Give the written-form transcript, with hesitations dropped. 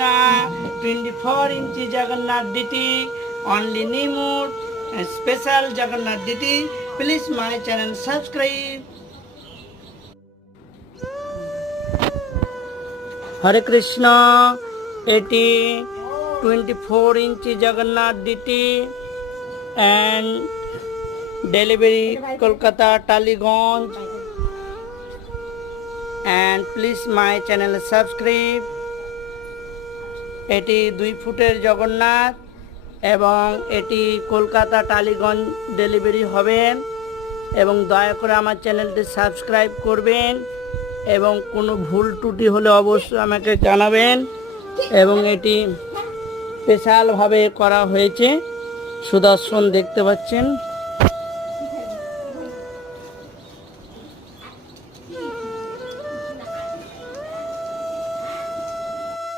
না 24 ইঞ্চি Jagannath deity only Nimut special Jagannath deity please my channel subscribe Hare Krishna এটি 24 ইঞ্চি Jagannath deity and delivery Kolkata Taliganj and please my channel subscribe এটি 2 ফুটের জগন্নাথ এবং এটি কলকাতা টালিগঞ্জ ডেলিভারি হবে এবং দয়া করে আমার চ্যানেলটি সাবস্ক্রাইব করবেন এবং কোনো ভুল ত্রুটি হলে অবশ্যই আমাকে জানাবেন এবং এটি স্পেশালভাবে করা হয়েছে সুদর্শন দেখতে পাচ্ছেন।